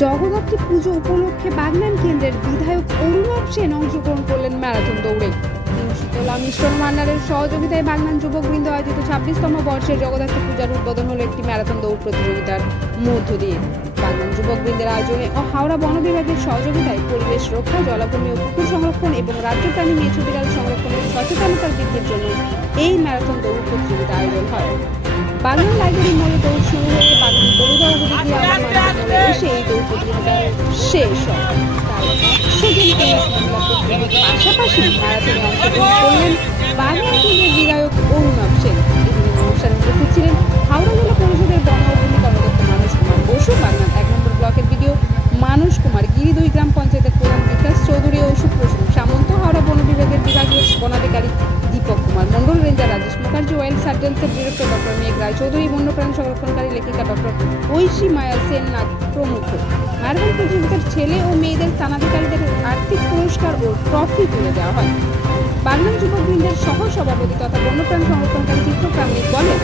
জগদ্ধাত্রী পুজো উপলক্ষে বাগনান কেন্দ্রের বিধায়ক অরুণব সেন অংশগ্রহণ করলেন ম্যারাথন দৌড়ে। শীতলা মিশ্রণ ভান্ডারের সহযোগিতায় বাগনান যুবকবৃন্দ আয়োজিত 26তম বর্ষের জগদ্ধাত্রী পূজার উদ্বোধন হলো একটি ম্যারাথন দৌড় প্রতিযোগিতার মধ্য দিয়ে। বাগনান যুবকবৃন্দের আয়োজনে ও হাওড়া বন বিভাগের সহযোগিতায় পরিবেশ রক্ষা, জলাভূমি ও পুকুর সংরক্ষণ এবং রাজ্য প্রাণী মেছো বিড়াল সংরক্ষণের সচেতনতার বৃদ্ধির জন্য এই ম্যারাথন দৌড় প্রতিযোগিতা আয়োজন হয়। বাগনান লাইব্রেরি মোড়ে দৌড় শুরু হয়ে বাগনান বড়ুদা উপদিকে আবার মোড়ে এসে এই দৌড় প্রতিযোগিতা শেষ হয়। পাশাপাশি ম্যারাথনে অংশগ্রহণ করলেন বাগনান কেন্দ্রের বিধায়ক অরুণব সেন। এদিনের অনুষ্ঠানে উপস্থিত ছিলেন হাওড়া জেলা পরিষদের বন ও ভূমি কর্মদক্ষ মানুষ কুমার বসু, বাগনান 1 নম্বর ব্লকের বিডিও মানুষ কুমার গিরি, 2 গ্রাম পঞ্চায়েতের প্রধান বিকাশ চৌধুরী ও সুপ্রসূন সামন্ত, হাওড়া বন বিভাগের বিভাগীয় বনাধিকারী দীপক কুমার মন্ডল, রেঞ্জার রাজেশ মুখার্জি, ওয়াইল্ড সার্জেন্সের ডিরেক্টর ডক্টর মেঘ রায় চৌধুরী, বন্যপ্রাণী সংরক্ষণকারী লেখিকা ডক্টর ঐশী মায়া সেন নাগ প্রমুখ। ম্যারাথন প্রতিযোগিতার ছেলে ও মেয়েদের স্থানাধিকারীদের আর্থিক পুরস্কার ও ট্রফি তুলে দেওয়া হয়। বাগনান যুবকবৃন্দের সহ সভাপতি তথা বন্যপ্রাণী সংরক্ষণকারী চিত্রপ্রামিক বলেন,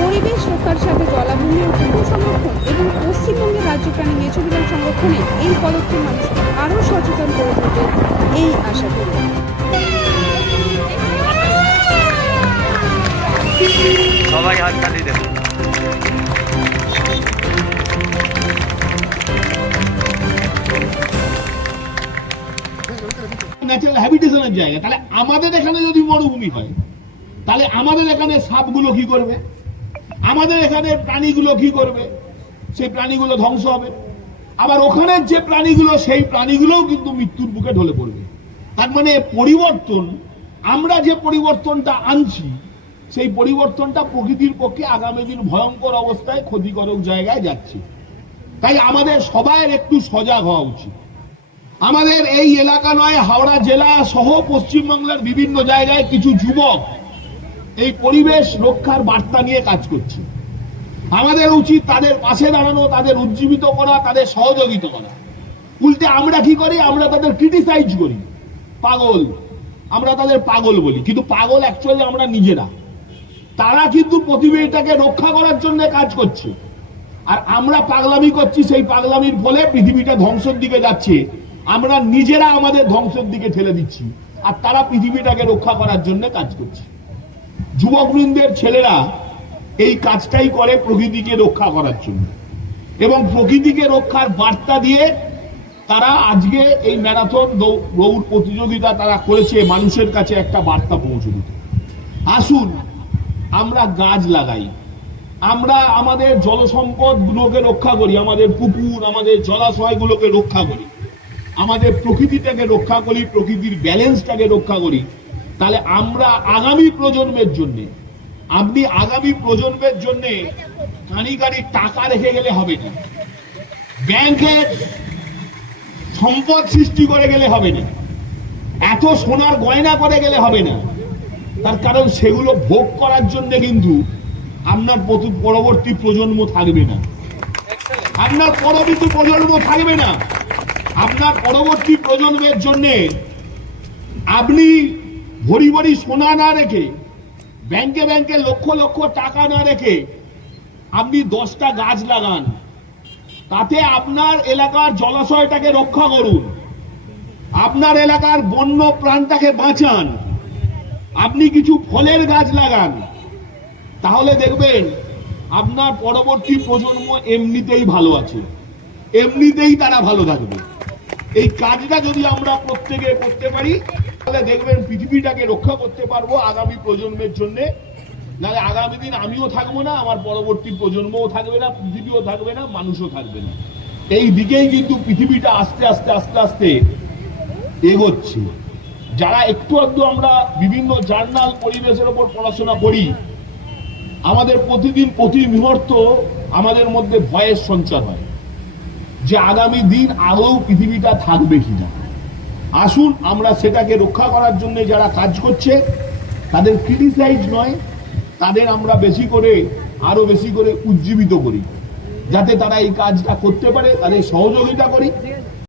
পরিবেশ রক্ষার সাথে জলাভূমি ও পুকুর সংরক্ষণ এবং পশ্চিমবঙ্গের রাজ্য প্রাণী মেছো বিড়াল সংরক্ষণে এই পদক্ষেপ মানুষকে আরও সচেতন করে তুলবে এই আশা করি। সবাই হাততালি দেন। ন্যাচারাল হ্যাবিটেশনের জায়গা, তাহলে আমাদের এখানে যদি মরুভূমি হয় তাহলে আমাদের এখানে সাপগুলো কি করবে, আমাদের এখানে প্রাণীগুলো কি করবে, সেই প্রাণীগুলো ধ্বংস হবে। আবার ওখানের যে প্রাণীগুলো সেই প্রাণীগুলোও কিন্তু মৃত্যুর বুকে ঢলে পড়বে। তার মানে পরিবর্তন, আমরা যে পরিবর্তনটা আনছি সেই পরিবর্তনটা প্রকৃতির পক্ষে আগামী দিন ভয়ঙ্কর অবস্থায় ক্ষতিকারক জায়গায় যাচ্ছে। তাই আমাদের সবাই একটু সজাগ হওয়া উচিত। আমাদের এই এলাকা নয়, হাওড়া জেলা সহ পশ্চিমবাংলার বিভিন্ন জায়গায় কিছু যুবক এই পরিবেশ রক্ষার বার্তা নিয়ে কাজ করছে। আমাদের উচিত তাদের পাশে দাঁড়ানো, তাদের উজ্জীবিত করা, তাদের সহযোগিতা করা। উল্টে আমরা কি করি, আমরা তাদের ক্রিটিসাইজ করি, পাগল, আমরা তাদের পাগল বলি, কিন্তু পাগল অ্যাকচুয়ালি আমরা নিজেরা। তারা কিন্তু পৃথিবীটাকে রক্ষা করার জন্য কাজ করছে, আর আমরা পাগলামি করছি। সেই পাগলামির ফলে পৃথিবীটা ধ্বংসের দিকে যাচ্ছে, আমরা নিজেরা আমাদের ধ্বংসের দিকে ঠেলে দিচ্ছি, আর তারা পৃথিবীটাকে রক্ষা করার জন্য কাজ করছে। যুবকবৃন্দের ছেলেরা এই কাজটাই করে প্রকৃতিকে রক্ষা করার জন্য, এবং প্রকৃতিকে রক্ষার বার্তা দিয়ে তারা আজকে এই ম্যারাথন দৌড় প্রতিযোগিতা তারা করেছে মানুষের কাছে একটা বার্তা পৌঁছে দিতে। আসুন আমরা গাছ লাগাই, আমরা আমাদের জলসম্পদগুলোকে রক্ষা করি, আমাদের পুকুর, আমাদের জলাশয়গুলোকে রক্ষা করি, আমাদের প্রকৃতিটাকে রক্ষা করি, প্রকৃতির ব্যালেন্সটাকে রক্ষা করি। তাহলে আমরা আগামী প্রজন্মের জন্য, আপনি আগামী প্রজন্মের জন্য কানি টাকা রেখে গেলে হবে না, ব্যাংকের সম্পদ সৃষ্টি করে গেলে হবে না, এত সোনার গয়না করে গেলে হবে না। তার কারণ সেগুলো ভোগ করার জন্য কিন্তু আপনার পরবর্তী প্রজন্ম থাকবে না, আপনার পরবর্তী প্রজন্ম থাকবে না। আপনার পরবর্তী প্রজন্মের জন্য আপনি ভরি ভরি সোনা না রেখে, ব্যাংকে ব্যাংকে লক্ষ লক্ষ টাকা না রেখে আপনি 10টা গাছ লাগান, তাতে আপনার এলাকার জলাশয়টাকে রক্ষা করুন, আপনার এলাকার বন্য প্রাণটাকে বাঁচান, আপনি কিছু ফলের গাছ লাগান, তাহলে দেখবেন আপনার পরবর্তী প্রজন্ম এমনিতেই ভালো আছে, এমনিতেই তারা ভালো থাকবে। এই কাজটা যদি আমরা প্রত্যেকে করতে পারি তাহলে দেখবেন পৃথিবীটাকে রক্ষা করতে পারবো আগামী প্রজন্মের জন্য। নাহলে আগামী দিন আমিও থাকবো না, আমার পরবর্তী প্রজন্মও থাকবে না, পৃথিবীও থাকবে না, মানুষও থাকবে না। এই দিকেই কিন্তু পৃথিবীটা আস্তে আস্তে আস্তে আস্তে এগোচ্ছে। যারা একটু আধটু আমরা বিভিন্ন জার্নাল পরিবেশের ওপর পড়াশোনা করি, আমাদের প্রতিদিন প্রতি মুহূর্ত আমাদের মধ্যে ভয়ের সঞ্চার হয় যে আগামী দিন আদৌ পৃথিবীটা থাকবে কিনা। আসুন আমরা সেটাকে রক্ষা করার জন্য যারা কাজ করছে তাদের ক্রিটিসাইজ নয়, তাদের আমরা আরো বেশি করে উজ্জীবিত করি, যাতে তারা এই কাজটা করতে পারে, তাদের সহযোগিতা করি।